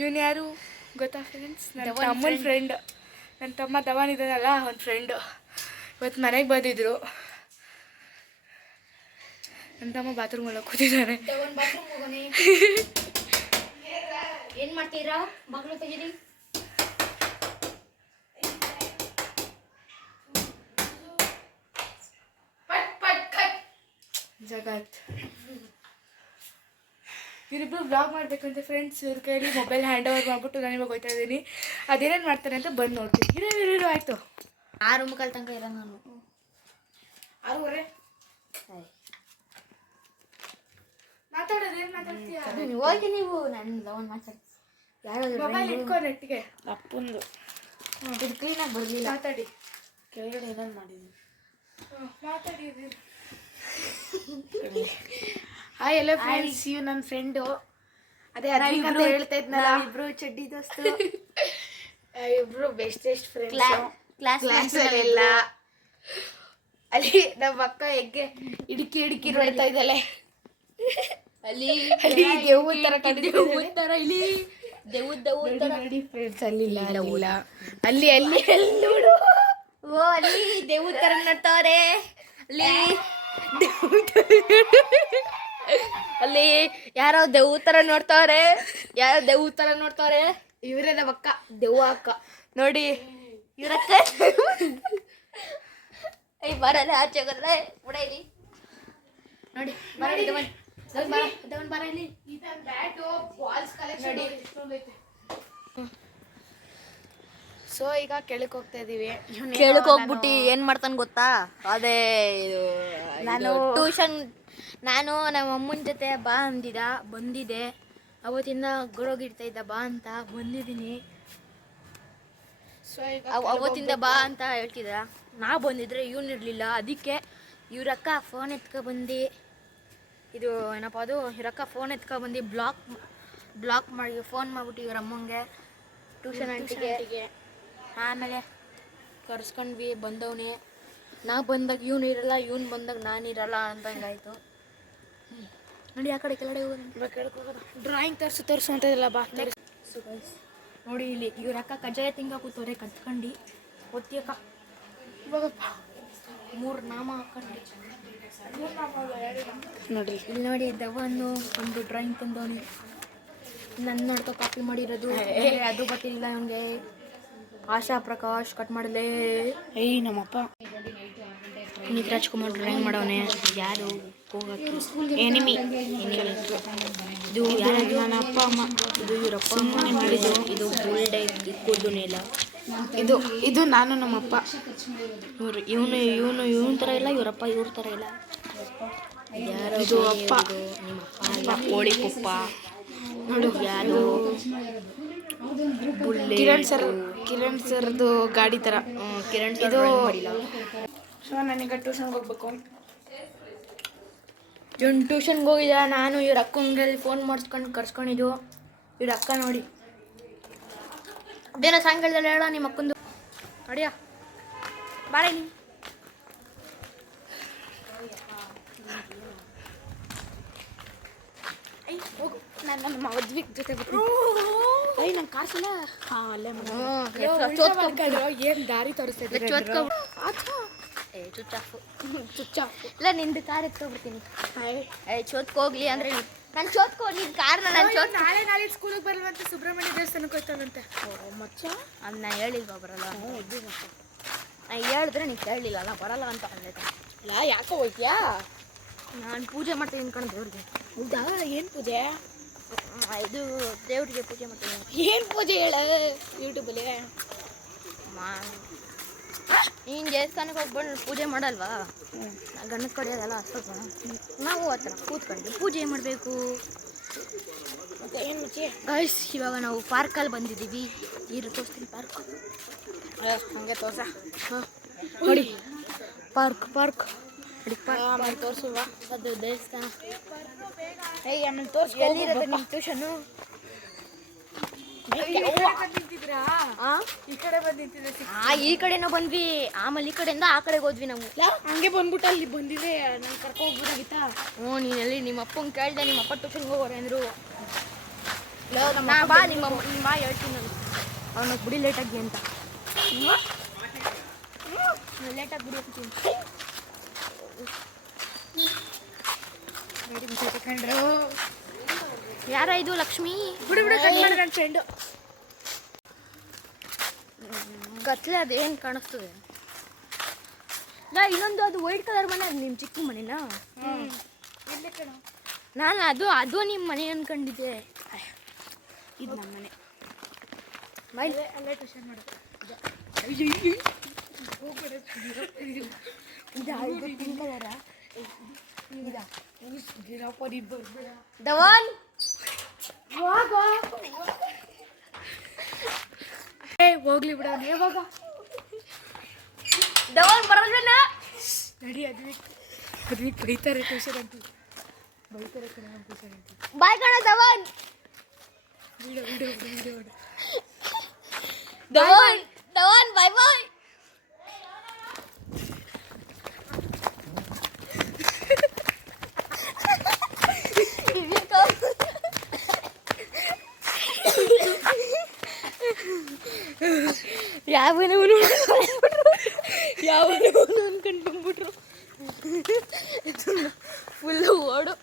ಇವನು ಯಾರು? ಗೊತ್ತಾ ಫ್ರೆಂಡ್ಸ್ ನನ್ನ ತಮ್ಮ ತಮ್ಮನ ಫ್ರೆಂಡ್ ನನ್ನ ತಮ್ಮ ಧವನ್ ಇದ್ದಾನಲ್ಲ ಅವನ ಫ್ರೆಂಡು ಇವತ್ತು ಮನೆಗೆ ಬಂದಿದ್ರು. ನನ್ನ ತಮ್ಮ ಬಾತ್ರೂಮ್ ಒಳಗೆ ಕೂತಿದ್ದಾನೆ. ಏನ್ ಮಾಡ್ತೀರಾ? ಮಗಳು ತೆಗೀರಿ. ಇವರಿಬ್ರು ವ್ಲಾಗ್ ಮಾಡ್ಬೇಕಂತ ಫ್ರೆಂಡ್ಸ್ ಇವ್ರ ಕೈಯಲ್ಲಿ ಮೊಬೈಲ್ ಹ್ಯಾಂಡ್ ಓವರ್ ಮಾಡ್ಬಿಟ್ಟು ನಾನು ಇವಾಗ ಹೋಗ್ತಾ ಇದ್ದೀನಿ. ಅದೇನೇನು ಮಾಡ್ತಾರೆ ಅಂತ ಬಂದು ನೋಡ್ತೀನಿ. ಇರೋ ಇರೋ ಇರೋ ಆಯಿತು. ಆರು ಮುಕ್ಕಾಲ್ ತನಕ ಇರೋ ನಾನು. ಆರೂವರೆ? ಮಾತಾಡೋದೇನು ಮಾತಾಡ್ತೀಯ? ನೀವು ಹೋಗಿ ನೀವು. ನನ್ನ ಲವನ್ ಮಾತಾಡಿ. ಮೊಬೈಲ್ ಯಾರು ಇಟ್ಕೋ ನೆಟ್ಟಿಗೆ. ಅಪ್ಪಂದು. ಇದು ಕ್ಲೀನಾಗಿ ಬರಲಿಲ್ಲ. ಮಾತಾಡಿ. ಕೆಳಗಡೆ ಏನಾದ್ರು ಮಾಡಿದ್ದೀನಿ ಮಾತಾಡಿದ್ದೀನಿ. ಹಾಯ್ ಎಲ್ಲ ಫ್ರೆಂಡ್ಸ್ ಇವ್ ನನ್ನ ಫ್ರೆಂಡು ಅದೇ ಅದ್ವಿಕ್ ಅಂತ ಹೇಳ್ತಾ ಇದ್ನಲ್ಲ. ಇಬ್ರು ಚಡ್ಡಿ ದೋಸ್ತು. ಇಬ್ರು ಬೆಸ್ಟ್ ಫ್ರೆಂಡ್ಸ್ ಕ್ಲಾಸ್ ಕ್ಲಾಸ್ ಎಲ್ಲ ಅಲ್ಲಿ ನಮ್ಮ ಅಕ್ಕ ಹೆಗ್ಗೆ ಇಡುಕಿ ಇಡುಕಿ ನೋಡ್ತಾ ಇದ್ದಾಳೆ. ಅಲ್ಲಿ ಅಲ್ಲಿ ದೇವ್ರ ತರ ಕಂಡಿದ್ದಾಳೆ. ತರ ಇಲ್ಲಿ. ದೇವು ದೇವು ತರ. ನೋಡಿ ಫ್ರೆಂಡ್ಸ್ ಅಲ್ಲಿ ಇಲ್ಲ ಅಲ್ಲಿ ಅಲ್ಲಿ ಅಲ್ಲಿ ನೋಡು. ಓ ಅಲ್ಲಿ ದೇವು ತರ ನೋಡ್ತಾವ್ರೆ ಅಲ್ಲಿ. ಅಲ್ಲಿ ಯಾರೋ ದೆವ್ವ ತರ ನೋಡ್ತಾವ್ರೆ. ಯಾರೋ ದೆವ್ವ ತರ ನೋಡ್ತಾವ್ರೆ. ಇವರೇ ನಮ್ಮ ಅಕ್ಕ ದೆವ್ವ ಅಕ್ಕ. ನೋಡಿ ಇವ್ರಕ್ಕ ಐ ಬರಲ್ಲ ಆಚೆ ಬರಲ್ಲ ಬಿಡ ಇಲ್ಲಿ. ನೋಡಿ ಬರ ದವನ್ ದವನ್ ಬರ ದವನ್ ಬರ ಇಲ್ಲಿ. ಸೊ ಈಗ ಕೆಳಕ್ ಹೋಗ್ತಾ ಇದೀವಿ. ಕೇಳಕ್ ಹೋಗ್ಬಿಟ್ಟು ಏನ್ ಮಾಡ್ತಾನೆ ಗೊತ್ತಾ? ಅದೇ ನಾನು- ಟ್ಯೂಷನ್ ನಾನು ನಮ್ಮ ಅಮ್ಮನ ಜೊತೆ ಬಾ ಅಂದಿದ ಬಂದಿದೆ. ಅವತ್ತಿಂದ ಗೊರೋಗಿಡ್ತಾ ಇದ್ದ ಬಾ ಅಂತ ಬಂದಿದ್ದೀನಿ. ಸೊ ಈಗ ಅವತ್ತಿಂದ ಬಾ ಅಂತ ಹೇಳ್ತಿದ್ದ ನಾ ಬಂದಿದ್ರೆ ಇವನು ಇರಲಿಲ್ಲ. ಅದಕ್ಕೆ ಇವ್ರಕ್ಕ ಫೋನ್ ಎತ್ಕೊ ಬಂದು. ಇದು ಏನಪ್ಪ ಅದು? ಇವ್ರಕ್ಕ ಫೋನ್ ಎತ್ಕೊ ಬಂದು. ಬ್ಲಾಕ್ ಬ್ಲಾಕ್ ಮಾಡಿ ಫೋನ್ ಮಾಡ್ಬಿಟ್ಟು ಇವ್ರ ಅಮ್ಮಂಗೆ ಟ್ಯೂಷನ್ ಆಂಟಿಗೆ ಆಮೇಲೆ ಕರ್ಸ್ಕೊಂಡ್ವಿ ಬಂದವನೇ. ನಾ ಬಂದಾಗ ಇವನು ಇರಲ್ಲ ಇವನು ಬಂದಾಗ ನಾನು ಇರಲ್ಲ ಅಂತಂಗಾಯ್ತು ಹ್ಮ್. ನೋಡಿ ಆ ಕಡೆ ಕೆಳಗಡೆ ಹೋಗೋದು ಡ್ರಾಯಿಂಗ್ ತರಿಸು ತರಿಸು ಅಂತ ಇಲ್ಲ ಬಾ ತೋರ್ಸು. ನೋಡಿ ಇಲ್ಲಿ ಇವ್ರ ಅಕ್ಕ ಕಜ್ಜಾಯ ತಿಂಗ ಕೂತವ್ರೆ ಕತ್ಕೊಂಡು ಒತ್ತಿಯಕ್ಕ ಇವಾಗ ಮೂರು ನಾಮ ಹಾಕೊಂಡು. ನೋಡಿ ಇಲ್ಲಿ ನೋಡಿ ದವನ್ನು ಒಂದು ಡ್ರಾಯಿಂಗ್ ತಂದವನು. ನನ್ನ ನೋಡ್ತಾ ಕಾಪಿ ಮಾಡಿರೋದು. ಅದು ಗೊತ್ತಿಲ್ಲ ನನಗೆ. ಆಶಾ ಪ್ರಕಾಶ್ ಕಟ್ ಮಾಡಲೇ. ಏಯ್ ನಮ್ಮಪ್ಪ. ಪುನೀತ್ ರಾಜ್ಕುಮಾರ್ ಡ್ರಾಯಿಂಗ್ ಮಾಡವನೆ ಯಾರು? ಎನಿಮಿ. ಇದು ಯಾರು ನನ್ನ ಅಪ್ಪ ಅಮ್ಮ. ಇದು ಇವರಪ್ಪ ಮಾಡಿದ್ದು ಇದು ಗೋಲ್ಡ್ ಕೂದು ಇಲ್ಲ ಇದು ಇದು ನಾನು ನಮ್ಮಪ್ಪ. ಇವ್ರು ಇವನು ಇವನು ಇವನ ಥರ ಇಲ್ಲ ಇವರಪ್ಪ ಇವ್ರ ಥರ ಇಲ್ಲ. ಇದು ಅಪ್ಪ. ನಿಮ್ಮ ಅಪ್ಪ ಕೋಳಿ ಪಪ್ಪ. ನೋಡು. ಯಾರು? ಕಿರಣ್ ಸರ್ ಕಿರಣ್ ಸರ್ದು ಗಾಡಿ ತರ. ಕಿರಣ್ ಇದು ಸೊ ನಾನೀಗ ಟ್ಯೂಷನ್ಗೆ ಹೋಗ್ಬೇಕು. ಇವನು ಟ್ಯೂಷನ್ಗೆ ಹೋಗಿದ್ದ ನಾನು ಇವ್ರ ಅಕ್ಕಂಗೆ ಫೋನ್ ಮಾಡಿಸ್ಕೊಂಡು ಕರ್ಸ್ಕೊಂಡಿದ್ದು. ಇವ್ರ ಅಕ್ಕ ನೋಡಿ. ಅದೇನೋ ಸಾಯಂಕಾಲದಲ್ಲಿ ಹೇಳೋ ನಿಮ್ಮ ಅಕ್ಕಂದು. ಅಡಿಯ ಬಾಳೆ ನೀ ಹೋಗು. ನಾನು ನನ್ನ ಮದ್ವಿಗ್ ಜೊತೆ ಕಾರ್ಸಲ್ಲ ಐ ನಂಗೆ ಕಾಸಿಲ್ಲ ಹಾಂ ಅಲ್ಲೇ ಮನೆ ಏನ್ ದಾರಿ ತೋರಿಸ್ತಾ ಚುಚ್ಚಾಫು ಇಲ್ಲ ನಿಂದು ಕಾರ್ ಎತ್ಕೊಬಿಡ್ತೀನಿ. ಹಾಯ್. ಏ ಚೋತ್ಕೋಗ್ಲಿ ಅಂದ್ರೆ ನಾನು ಚೋತ್ಕೋ ನಿನ್ ಕಾರ್ನ ನಾನು ಚೋತ್ ನಾಳೆ ನಾಳೆ ಸ್ಕೂಲಿಗೆ ಬರುವಂತೆ ಸುಬ್ರಹ್ಮಣ್ಯ ದೇವಸ್ಥಾನಕ್ಕೆ ಹೋಗ್ತಾನಂತೆ ಮಚ್ಚ. ಅದ್ ನಾ ಹೇಳಿಲ್ವಾ ಬರಲ್ಲ ನಾ ಹೇಳಿದ್ರೆ ನೀನು ಕೇಳಲಿಲ್ಲ ನಾ ಬರಲ್ಲ ಅಂತ ಅಂದೆ. ಇಲ್ಲ ಯಾಕೆ ಹೋಗ್ತೀಯಾ? ನಾನು ಪೂಜೆ ಮಾಡ್ತೀನಿ ಕಣ ದೇವ್ರಿಗೆ. ಹೌದಾ? ಏನು ಪೂಜೆ? ಇದು ದೇವ್ರಿಗೆ ಪೂಜೆ ಮಾಡ್ತೀನಿ. ಏನು ಪೂಜೆ ಹೇಳ ಯೂಟ್ಯೂಬಲ್ಲಿ ನೀನು ದೇವಸ್ಥಾನಕ್ಕೆ ಹೋಗ್ಬಂದು ಪೂಜೆ ಮಾಡಲ್ವಾ? ಗಂಡದ ಅಷ್ಟು ಸ್ವಲ್ಪ ನಾವು ಆ ಥರ ಕೂತ್ಕೊಂಡು ಪೂಜೆ ಮಾಡಬೇಕು. ಗೈಸ್ ಇವಾಗ ನಾವು ಪಾರ್ಕಲ್ಲಿ ಬಂದಿದ್ದೀವಿ. ನೀರು ತೋರಿಸ್ತೀನಿ ಪಾರ್ಕ್ ಹಂಗೆ ತೋರ್ಸ. ನೋಡಿ. ಪಾರ್ಕ್ ಪಾರ್ಕ್ ತೋರಿಸುವ ಪಾರ್ಕ್ ಆಮೇಲೆ ತೋರ್ಸುವ ಅದು ದೇವಸ್ಥಾನ. ಏಯ್ ಆಮೇಲೆ ತೋರ್ಸ್ಕೊ ಎಲ್ಲಿರುತ್ತೆ ನಿಮ್ಮ ಟ್ಯೂಷನ್ನು ನಿಂತಿದ್ರಾ ಆ? ಈ ಕಡೆನೂ ಬಂದ್ವಿ. ಆಮೇಲೆ ಈ ಕಡೆಯಿಂದ ಆ ಕಡೆಗೆ ಹೋದ್ವಿ ನಾವು. ಹಂಗೆ ಬಂದ್ಬಿಟ್ಟು ಅಲ್ಲಿ ಬಂದಿದೆ ನಾನು ಕರ್ಕೊ ಹೋಗ್ಬೋದಾಗಿತ್ತಾ ಹ್ಞೂ ನೀನು ಎಲ್ಲಿ? ನಿಮ್ಮ ಅಪ್ಪಂಗೆ ಕೇಳ್ದೆ ನಿಮ್ಮ ಅಪ್ಪ ಟ್ಯೂಷನ್ಗೆ ಹೋಗೋರೆ ಅಂದರು ನಾ ಬಾ ನಿಮ್ಮ ನಿಮ್ಮ ಬಾ ಹೇಳ್ತೀನಿ ನಾನು. ಅವನು ಬಿಡಿ ಲೇಟಾಗಿ ಅಂತ. ಲೇಟಾಗಿ ಬಿಡಿ ಅಂತೀನಿ ಕಂಡ್ರು ಯಾರ ಇದು ಲಕ್ಷ್ಮಿ? ಬಿಡು ಬಿಡು ಕಟ್ ಮಾಡಿ ನನ್ನ ಫ್ರೆಂಡು ಅದೇನು ಕಾಣಿಸ್ತದೆ? ನಾ ಇನ್ನೊಂದು ಅದು ವೈಟ್ ಕಲರ್ ಮನೆ ಅದು ನಿಮ್ಮ ಚಿಕ್ಕ ಮನೆನಾ? ನಾನು ಅದು ಅದು ನಿಮ್ಮ ಮನೆ ಅನ್ಕೊಂಡಿದ್ದೆ. ಇದು ನಮ್ಮ ಮನೆ. ಅಲ್ಲೇ ಅಲ್ಲೇ ಟ್ಯೂಷನ್ ಮಾಡೋದು ಧವನ್ ಏ ಹೋಗ್ಲಿ ಬಿಡ ಯಾವಾಗ ಬರಲ್ವೇನ ನಡಿ ಅದ್ವಿಕ್ ಅದ್ವಿಕ್ ಬೈತಾರೆ ಟ್ಯೂಷನ್ ಅಂತ. ಬೈತಾರೆ ಕಣ ಟ್ಯೂಷನ್ ಅಂತ. ಬಾಯ್ ಕಣ ಧವನ್ ಬಿಡು ಬಿಡು ಬಿಡು ಬಿಡು ಬಿಡು ಧವನ್ ಧವನ್ ಬಾಯ್ ಬಾಯ್. ಯಾವನವನು ಯಾವನವನು ಅನ್ಕೊಂಡು ಬಂದ್ಬಿಟ್ರು. ಫುಲ್ಲು ಓಡು.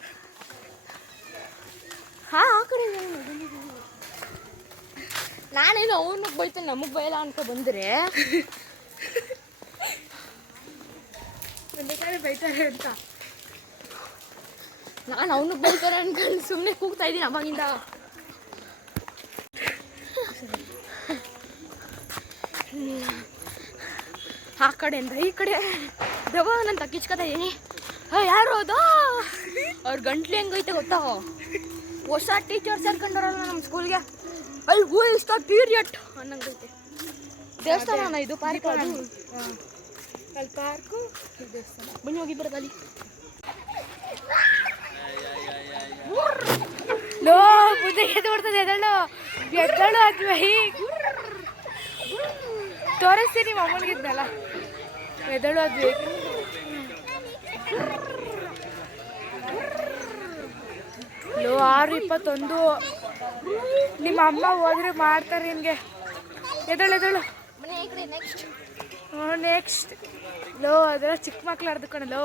ಹಾ ಆ ಕಡೆ ನಾನೇನು ಅವನು ಬೈತೇನೆ ನಮಗೆ ಬೈಲ ಅನ್ಕೊ ಬಂದ್ರೆ. ಒಂದೇ ಕಡೆ ಬೈತಾರೆ ಅಂತ. ನಾನು ಅವನಿಗೆ ಬೈತಾರೆ ಅನ್ಕೊಂಡು ಸುಮ್ಮನೆ ಕೂಗ್ತಾ ಇದ್ದೀನಿ ಅವಾಗಿಂದ. ಆ ಕಡೆ ಕಡೆಯಿಂದ ಈ ಕಡೆ. ದವ ನಾನು ತಕ್ಕಿಚ್ಕೊತಾ ಇದ್ದೀನಿ ಯಾರು ಅದು? ಅವ್ರ ಗಂಟ್ಲು ಹೆಂಗೈತೆ ಗೊತ್ತಾ? ಹೊಸ ಟೀಚರ್ ಸೇರ್ಕೊಂಡವ್ರಲ್ಲ ನಮ್ಮ ಸ್ಕೂಲ್ಗೆ ಅಲ್ಲಿ ಹೂ ಇಷ್ಟ ಪೀರಿಯಡ್ ಅನ್ನಂಗೈತೆ. ದೇವಸ್ಥಾನ ಇದು? ಪಾರ್ಕ್ ಅಲ್ಲಿ ಪಾರ್ಕು ದೇವಸ್ಥಾನ. ಬನ್ನಿ ಹೋಗಿ ಬರೋದಲ್ಲಿ ಲೋ ಬುದ್ಧಿ ಎದ್ದು ಬಿಡ್ತದೆ ಎದಳು ಎದ್ದಳು ಅದ್ವೈ ತೋರಿಸ್ತೀನಿ ನಿಮ್ಮ ಇದ್ನಲ್ಲ. ಎದಳು ಅದ್ವಿ ಲೋ, ಆರು ಇಪ್ಪತ್ತೊಂದು. ನಿಮ್ಮ ಅಮ್ಮ ಹೋದ್ರೆ ಮಾಡ್ತಾರೆ ನಿಮಗೆ ಎದಳು ಎದಳು. ನೆಕ್ಸ್ಟ್ ಲೋ ಅದರ ಚಿಕ್ಕ ಮಕ್ಳು ಆಡ್ದು ಕಣಲೋ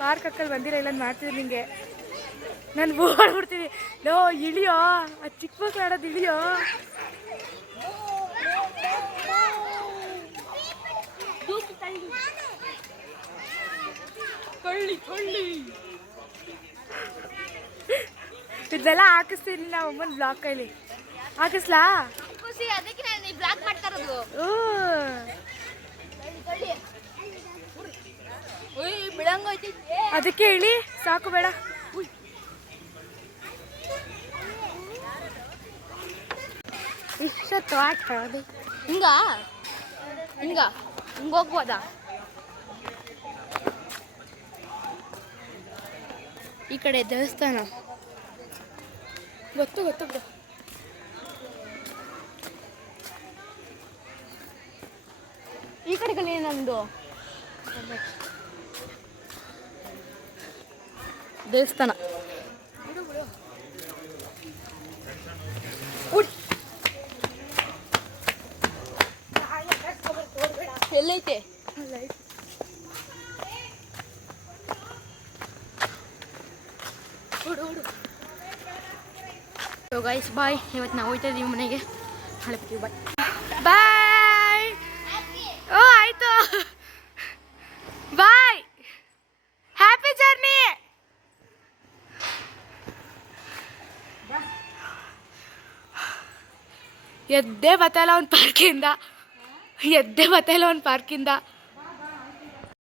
ಪಾರ್ಕ್ ಅಕ್ಕಲ್ಲಿ ಬಂದಿರ ಇಲ್ಲ ಮಾಡ್ತಿದ್ರು ನಿಂಗೆ. ನಾನು ಓಡ್ಬಿಡ್ತೀನಿ ಲೋ, ಇಳಿಯೋ. ಆ ಚಿಕ್ಕ ಮಕ್ಳು ಆಡೋದು ಇಳಿಯೋ. ಇದೆಲ್ಲ ಹಾಕಿಸ್ತೀನಿ ನಾವು ಅಮ್ಮನ ಬ್ಲಾಕ್ ಅಲ್ಲಿ. ಹಾಕಿಸ್ಲಾ? ಖುಷಿ ಅದಕ್ಕೆ ನಾನು ಬ್ಲಾಕ್ ಮಾಡ್ತಾ ಇರೋದು. ಅದಕ್ಕೆ ಹೇಳಿ ಸಾಕು ಬೇಡ. ಇಷ್ಟೊತ್ತು ಆಟ ಅದು ಹಿಂಗ? ಹಿಂಗ? ಹಿಂಗ ಹೋಗ್ಬೋದಾ ಈ ಕಡೆ ದೇವಸ್ಥಾನ ಗೊತ್ತು ಗೊತ್ತು ಬಿಡು ಈ ಕಡೆ ಕಣೆ ನಮ್ದು ದೇವಸ್ಥಾನ ಎಲ್ಲೈತೆ? ಗೈಸ್ ಬಾಯ್ ಇವತ್ತು ನಾವು ಹೋಯ್ತಾ ಇದೀವಿ ಮನೆಗೆ. ಹಳಪ್ತೀವಿ ಬಾಯ್ ಬಾಯ್ ಓ, ಆಯ್ತು. ಬಾಯ್ ಹ್ಯಾಪಿ ಜರ್ನಿ ಎದ್ದೇ ಬತ್ತಲ್ಲ ಒಂದು ಪಾರ್ಕಿಂದ ಎದ್ದೇ ಬತ್ತಲ್ಲ ಒಂದು ಪಾರ್ಕಿಂದ